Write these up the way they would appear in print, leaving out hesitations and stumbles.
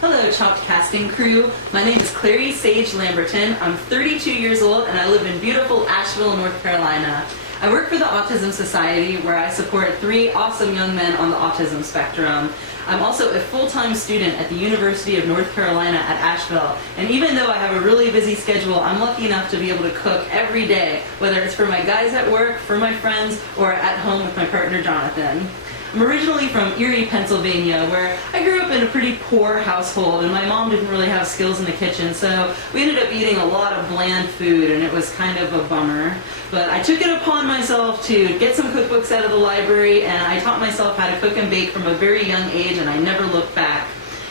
Hello, Chopped Casting crew. My name is Clary Sage Lamberton. I'm 32 years old and I live in beautiful Asheville, North Carolina. I work for the Autism Society, where I support 3 awesome young men on the autism spectrum. I'm also a full-time student at the University of North Carolina at Asheville, and even though I have a really busy schedule, I'm lucky enough to be able to cook every day, whether it's for my guys at work, for my friends, or at home with my partner Jonathan. I'm originally from Erie, Pennsylvania, where I grew up in a pretty poor household, and my mom didn't really have skills in the kitchen, so we ended up eating a lot of bland food, and it was kind of a bummer. But I took it upon myself to get some cookbooks out of the library, and I taught myself how to cook and bake from a very young age, and I never looked back.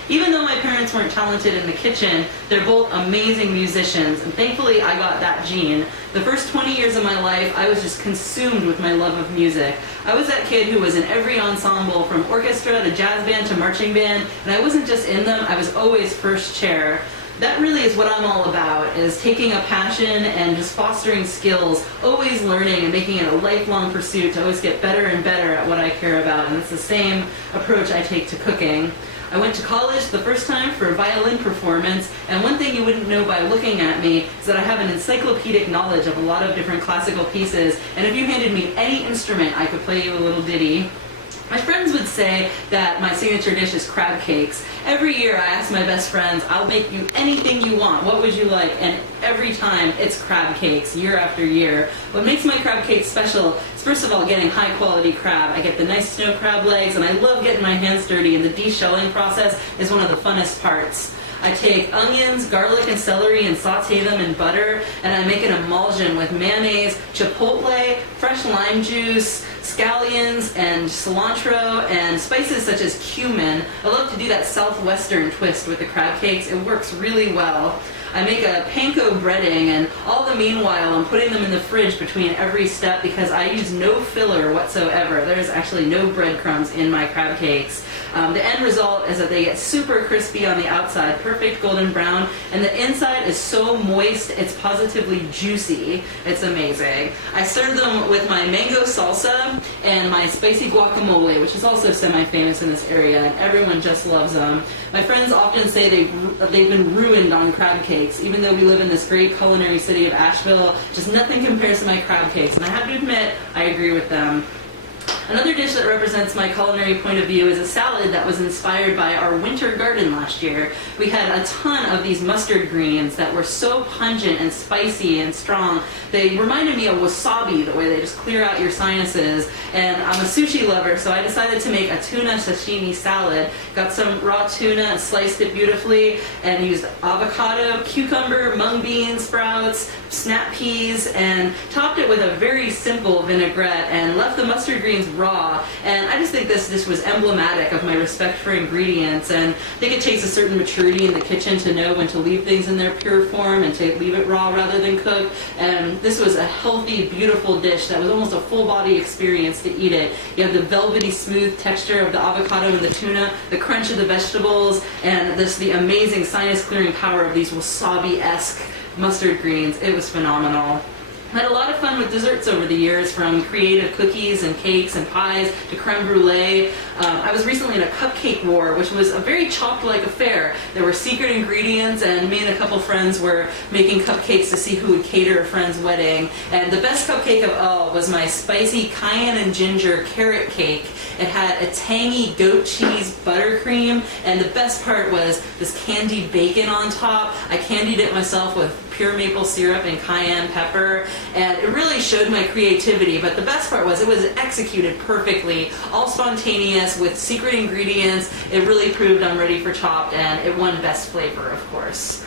Even though my parents weren't talented in the kitchen, they're both amazing musicians, and thankfully I got that gene. The first 20 years of my life, I was just consumed with my love of music. I was that kid who was in every ensemble, from orchestra to jazz band to marching band, and I wasn't just in them, I was always first chair. That really is what I'm all about, is taking a passion and just fostering skills, always learning and making it a lifelong pursuit to always get better and better at what I care about, and it's the same approach I take to cooking. I went to college the first time for a violin performance, and one thing you wouldn't know by looking at me is that I have an encyclopedic knowledge of a lot of different classical pieces, and if you handed me any instrument, I could play you a little ditty. My friends would say that my signature dish is crab cakes. Every year I ask my best friends, I'll make you anything you want, what would you like? And every time it's crab cakes, year after year. What makes my crab cakes special is, first of all, getting high quality crab. I get the nice snow crab legs, and I love getting my hands dirty, and the deshelling process is one of the funnest parts. I take onions, garlic, and celery and saute them in butter, and I make an emulsion with mayonnaise, chipotle, fresh lime juice, scallions, and cilantro, and spices such as cumin. I love to do that southwestern twist with the crab cakes. It works really well. I make a panko breading, and all the meanwhile I'm putting them in the fridge between every step because I use no filler whatsoever. There's actually no breadcrumbs in my crab cakes. The end result is that they get super crispy on the outside, perfect golden brown, and the inside is so moist, it's positively juicy. It's amazing. I serve them with my mango salsa and my spicy guacamole, which is also semi-famous in this area, and everyone just loves them. My friends often say they've been ruined on crab cakes, even though we live in this great culinary city of Asheville. Just nothing compares to my crab cakes, and I have to admit, I agree with them. Another dish that represents my culinary point of view is a salad that was inspired by our winter garden last year. We had a ton of these mustard greens that were so pungent and spicy and strong. They reminded me of wasabi, the way they just clear out your sinuses. And I'm a sushi lover, so I decided to make a tuna sashimi salad. Got some raw tuna and sliced it beautifully, and used avocado, cucumber, mung beans, sprouts, snap peas, and topped it with a very simple vinaigrette and left the mustard greens raw. And I just think this dish was emblematic of my respect for ingredients, and I think it takes a certain maturity in the kitchen to know when to leave things in their pure form and to leave it raw rather than cooked. And this was a healthy, beautiful dish that was almost a full body experience to eat it. You have the velvety smooth texture of the avocado and the tuna, the crunch of the vegetables, and the amazing sinus clearing power of these wasabi-esque mustard greens. It was phenomenal. I had a lot of fun with desserts over the years, from creative cookies and cakes and pies to creme brulee. I was recently in a cupcake war, which was a very chopped-like affair. There were secret ingredients, and me and a couple friends were making cupcakes to see who would cater a friend's wedding. And the best cupcake of all was my spicy cayenne and ginger carrot cake. It had a tangy goat cheese buttercream, and the best part was this candied bacon on top. I candied it myself with pure maple syrup and cayenne pepper, and it really showed my creativity. But the best part was it was executed perfectly, all spontaneous with secret ingredients. It really proved I'm ready for Chopped, and it won best flavor, of course.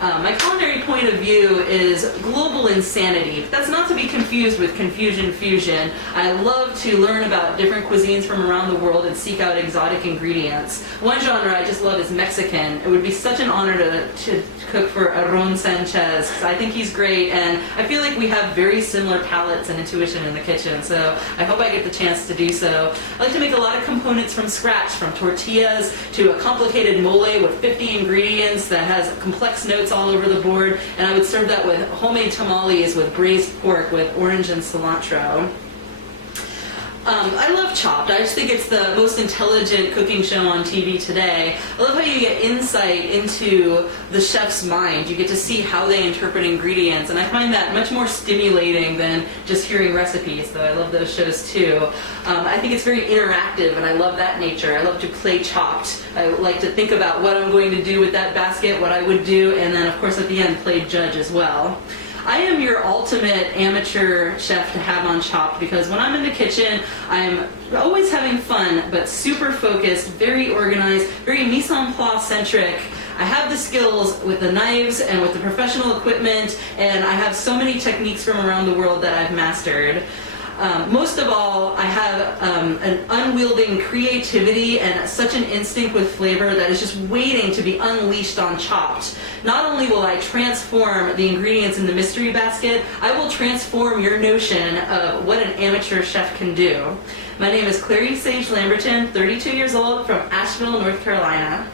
My culinary point of view is global insanity, but that's not to be confused with confusion fusion. I love to learn about different cuisines from around the world and seek out exotic ingredients. One genre I just love is Mexican. It would be such an honor to cook for Aaron Sanchez, because I think he's great, and I feel like we have very similar palates and intuition in the kitchen, so I hope I get the chance to do so. I like to make a lot of components from scratch, from tortillas to a complicated mole with 50 ingredients that has complex notes all over the board, and I would serve that with homemade tamales with braised pork with orange and cilantro. I love Chopped. I just think it's the most intelligent cooking show on TV today. I love how you get insight into the chef's mind. You get to see how they interpret ingredients, and I find that much more stimulating than just hearing recipes, though I love those shows too. I think it's very interactive, and I love that nature. I love to play Chopped. I like to think about what I'm going to do with that basket, what I would do, and then of course at the end play judge as well. I am your ultimate amateur chef to have on Chopped because when I'm in the kitchen, I'm always having fun, but super focused, very organized, very mise en place centric. I have the skills with the knives and with the professional equipment, and I have so many techniques from around the world that I've mastered. Most of all, I have an unwielding creativity and such an instinct with flavor that is just waiting to be unleashed on Chopped. Not only will I transform the ingredients in the mystery basket, I will transform your notion of what an amateur chef can do. My name is Clary Sage Lamberton, 32 years old, from Asheville, North Carolina.